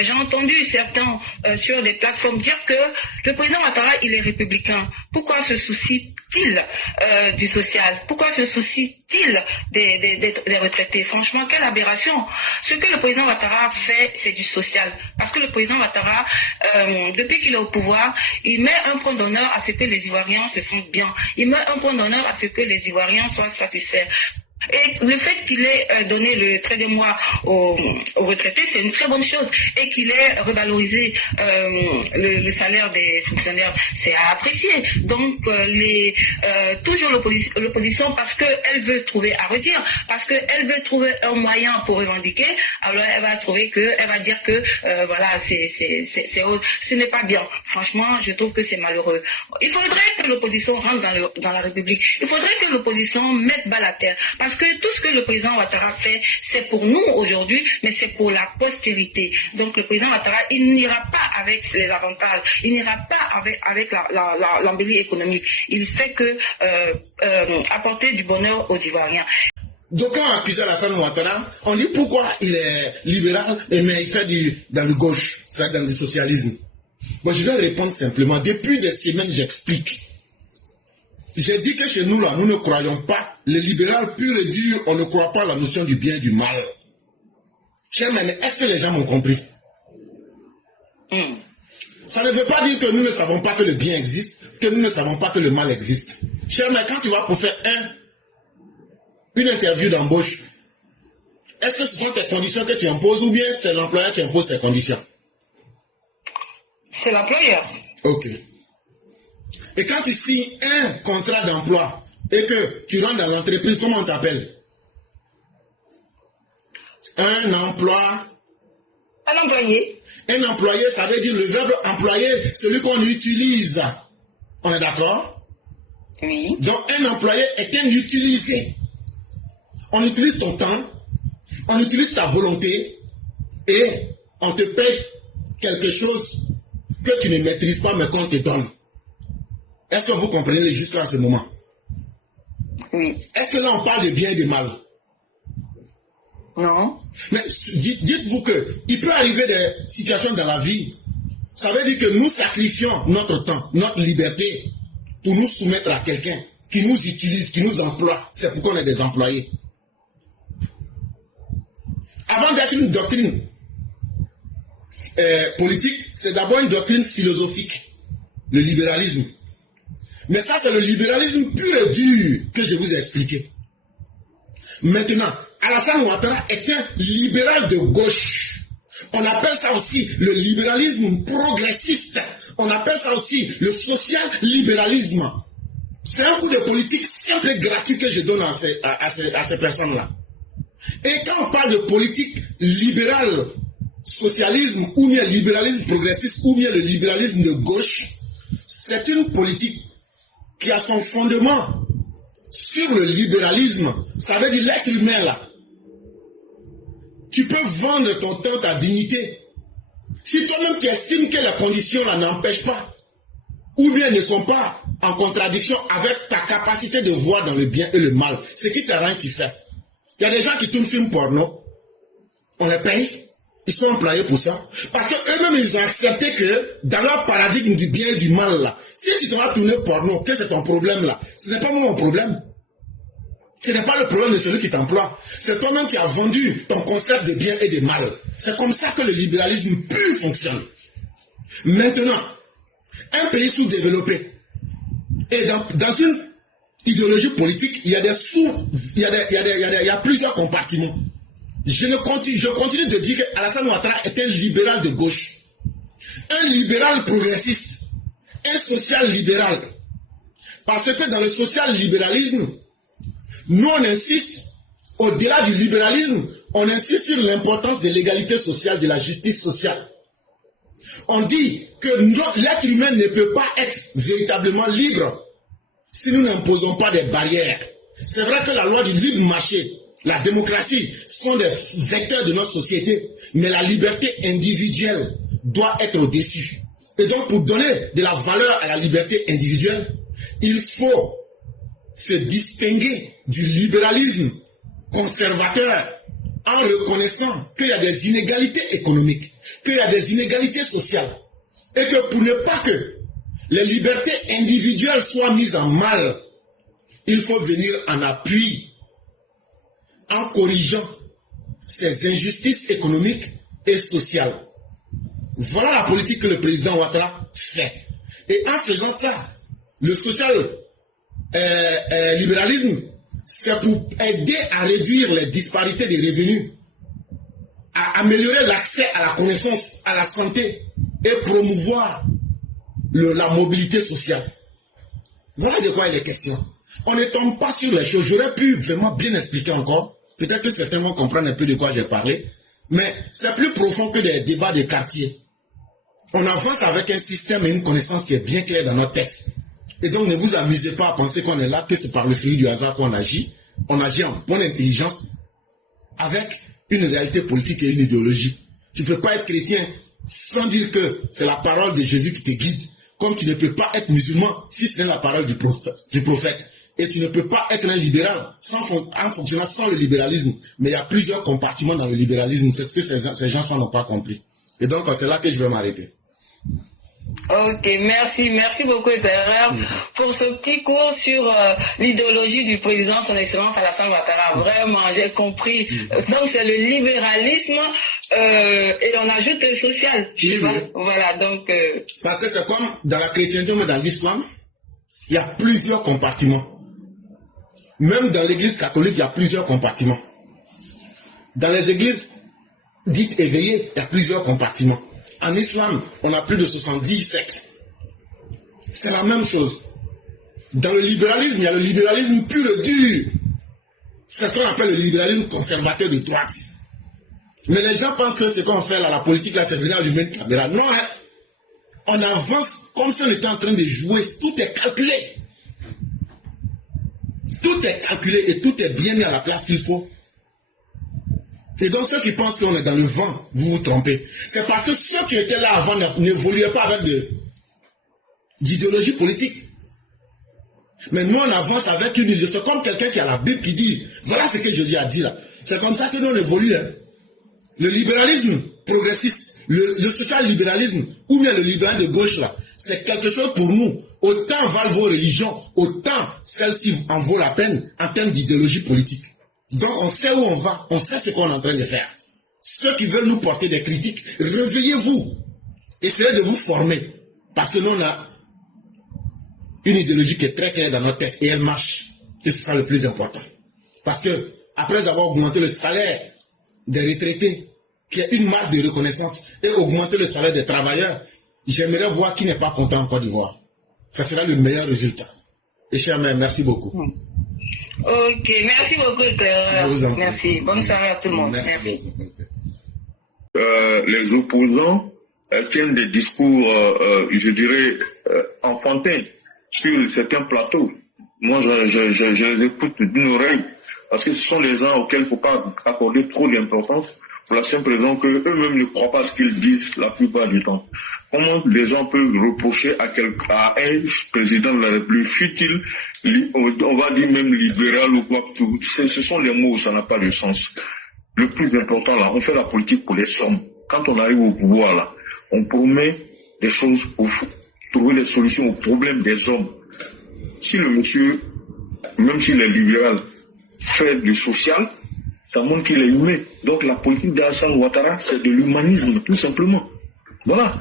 J'ai entendu certains sur des plateformes dire que le président Ouattara, il est républicain. Pourquoi se soucie-t-il du social? Pourquoi se soucie-t-il des retraités? Franchement, quelle aberration. Ce que le président Ouattara fait, c'est du social. Parce que le président Ouattara, depuis qu'il est au pouvoir, il met un point d'honneur à ce que les Ivoiriens se sentent bien. Il met un point d'honneur à ce que les Ivoiriens soient satisfaits. Et le fait qu'il ait donné le 13e mois aux retraités, c'est une très bonne chose. Et qu'il ait revalorisé le salaire des fonctionnaires, c'est à apprécier. Donc, toujours l'opposition, parce qu'elle veut trouver à redire, parce qu'elle veut trouver un moyen pour revendiquer, alors elle va dire que voilà, ce n'est pas bien. Franchement, je trouve que c'est malheureux. Il faudrait que l'opposition rentre dans la République. Il faudrait que l'opposition mette balle à terre. Parce que tout ce que le président Ouattara fait, c'est pour nous aujourd'hui, mais c'est pour la postérité. Donc le président Ouattara, il n'ira pas avec les avantages, il n'ira pas avec l'embellie économique. Il fait que apporter du bonheur aux Ivoiriens. Donc quand on accuse Alassane Ouattara, on dit pourquoi il est libéral, mais il fait dans le gauche, c'est-à-dire dans le socialisme. Moi je dois répondre simplement, depuis des semaines j'explique. J'ai dit que chez nous, là, nous ne croyons pas, le libéral pur et dur, on ne croit pas à la notion du bien et du mal. Cher mais est-ce que les gens m'ont compris? Ça ne veut pas dire que nous ne savons pas que le bien existe, que nous ne savons pas que le mal existe. Cher mais quand tu vas pour faire une interview d'embauche, est-ce que ce sont tes conditions que tu imposes ou bien c'est l'employeur qui impose ses conditions? C'est l'employeur. Ok. Et quand tu signes un contrat d'emploi et que tu rentres dans l'entreprise, comment on t'appelle? Un emploi. Un employé. Un employé, ça veut dire le verbe employer, celui qu'on utilise. On est d'accord? Oui. Donc un employé est un utilisé. On utilise ton temps, on utilise ta volonté et on te paye quelque chose que tu ne maîtrises pas mais qu'on te donne. Est-ce que vous comprenez jusqu'à ce moment? Oui. Est-ce que là on parle de bien et de mal? Non. Mais dites-vous qu'il peut arriver des situations dans la vie. Ça veut dire que nous sacrifions notre temps, notre liberté pour nous soumettre à quelqu'un qui nous utilise, qui nous emploie. C'est pourquoi on est des employés. Avant d'être une doctrine politique, c'est d'abord une doctrine philosophique, le libéralisme. Mais ça, c'est le libéralisme pur et dur que je vous ai expliqué. Maintenant, Alassane Ouattara est un libéral de gauche. On appelle ça aussi le libéralisme progressiste. On appelle ça aussi le social-libéralisme. C'est un coup de politique simple et gratuit que je donne à ces personnes-là. Et quand on parle de politique libérale, socialisme, ou bien libéralisme progressiste, ou bien le libéralisme de gauche, c'est une politique qui a son fondement sur le libéralisme. Ça veut dire l'être humain là. Tu peux vendre ton temps, ta dignité. Si toi-même tu estimes que les conditions là n'empêchent pas, ou bien ne sont pas en contradiction avec ta capacité de voir dans le bien et le mal, ce qui t'arrange, tu fais. Il y a des gens qui tournent film porno, on les paye, ils sont employés pour ça. Parce qu'eux-mêmes, ils ont accepté que dans leur paradigme du bien et du mal, là, si tu te vas tourner porno, que c'est ton problème là? Ce n'est pas moi mon problème. Ce n'est pas le problème de celui qui t'emploie. C'est toi-même qui as vendu ton concept de bien et de mal. C'est comme ça que le libéralisme pur fonctionne. Maintenant, un pays sous-développé, et dans une idéologie politique, il y a plusieurs compartiments. Je continue de dire qu'Alassane Ouattara est un libéral de gauche, un libéral progressiste, un social-libéral. Parce que dans le social-libéralisme, nous on insiste, au-delà du libéralisme, on insiste sur l'importance de l'égalité sociale, de la justice sociale. On dit que l'être humain ne peut pas être véritablement libre si nous n'imposons pas des barrières. C'est vrai que la loi du libre marché, la démocratie sont des vecteurs de notre société, mais la liberté individuelle doit être au-dessus. Et donc pour donner de la valeur à la liberté individuelle, il faut se distinguer du libéralisme conservateur en reconnaissant qu'il y a des inégalités économiques, qu'il y a des inégalités sociales, et que pour ne pas que les libertés individuelles soient mises en mal, il faut venir en appui, en corrigeant ces injustices économiques et sociales. Voilà la politique que le président Ouattara fait. Et en faisant ça, le social-libéralisme, c'est pour aider à réduire les disparités des revenus, à améliorer l'accès à la connaissance, à la santé et promouvoir la mobilité sociale. Voilà de quoi il est question. On ne tombe pas sur les choses. J'aurais pu vraiment bien expliquer encore. Peut-être que certains vont comprendre un peu de quoi j'ai parlé. Mais c'est plus profond que des débats de quartier. On avance avec un système et une connaissance qui est bien claire dans notre texte. Et donc ne vous amusez pas à penser qu'on est là, que c'est par le fruit du hasard qu'on agit. On agit en bonne intelligence avec une réalité politique et une idéologie. Tu ne peux pas être chrétien sans dire que c'est la parole de Jésus qui te guide. Comme tu ne peux pas être musulman si c'est la parole du prophète. Et tu ne peux pas être un libéral en fonctionnant sans le libéralisme. Mais il y a plusieurs compartiments dans le libéralisme. C'est ce que ces gens n'ont pas compris. Et donc c'est là que je vais m'arrêter. Ok, merci beaucoup éclaireur pour ce petit cours sur l'idéologie du président son excellence Alassane Ouattara. Vraiment, j'ai compris. Donc c'est le libéralisme et on ajoute le social. Voilà, donc parce que c'est comme dans la chrétienté mais dans l'islam, il y a plusieurs compartiments. Même dans l'église catholique, il y a plusieurs compartiments. Dans les églises dites éveillées, il y a plusieurs compartiments. En islam, on a plus de 70 sectes. C'est la même chose. Dans le libéralisme, il y a le libéralisme pur et dur. C'est ce qu'on appelle le libéralisme conservateur de droite. Mais les gens pensent que ce qu'on fait là, la politique, là, c'est venir à l'humain caméra. Non, hein. On avance comme si on était en train de jouer. Tout est calculé. Tout est calculé et tout est bien mis à la place qu'il faut. Et donc ceux qui pensent qu'on est dans le vent, vous vous trompez. C'est parce que ceux qui étaient là avant n'évoluaient pas avec d'idéologie politique. Mais nous on avance avec une idéologie. C'est comme quelqu'un qui a la Bible qui dit, voilà ce que Jésus a dit là. C'est comme ça que nous on évolue. Hein. Le libéralisme progressiste, le social-libéralisme, ou bien le libéralisme de gauche là, c'est quelque chose pour nous. Autant valent vos religions, autant celle-ci en vaut la peine en termes d'idéologie politique. Donc on sait où on va, on sait ce qu'on est en train de faire. Ceux qui veulent nous porter des critiques, réveillez-vous. Essayez de vous former. Parce que nous on a une idéologie qui est très claire dans notre tête et elle marche. C'est ça le plus important. Parce que après avoir augmenté le salaire des retraités, qui est une marque de reconnaissance, et augmenter le salaire des travailleurs, j'aimerais voir qui n'est pas content en Côte d'Ivoire. Ça sera le meilleur résultat. Et cher mère, merci beaucoup. Ok, merci beaucoup, éclaireur. Merci. Bonne soirée à tout le monde. Merci. Les opposants tiennent des discours, je dirais, enfantins sur certains plateaux. Moi, je les écoute d'une oreille parce que ce sont des gens auxquels il ne faut pas accorder trop d'importance pour la simple raison qu'eux-mêmes ne croient pas à ce qu'ils disent la plupart du temps. Comment les gens peuvent reprocher à un président de la République, fut-il, on va dire même libéral ou quoi que tout, ce sont des mots, ça n'a pas de sens. Le plus important là, on fait la politique pour les sommes. Quand on arrive au pouvoir là, on promet des choses pour trouver des solutions aux problèmes des hommes. Si le monsieur, même s'il est libéral, fait du social, ça montre qu'il est humain. Donc la politique d'Alassane Ouattara, c'est de l'humanisme, tout simplement. Voilà.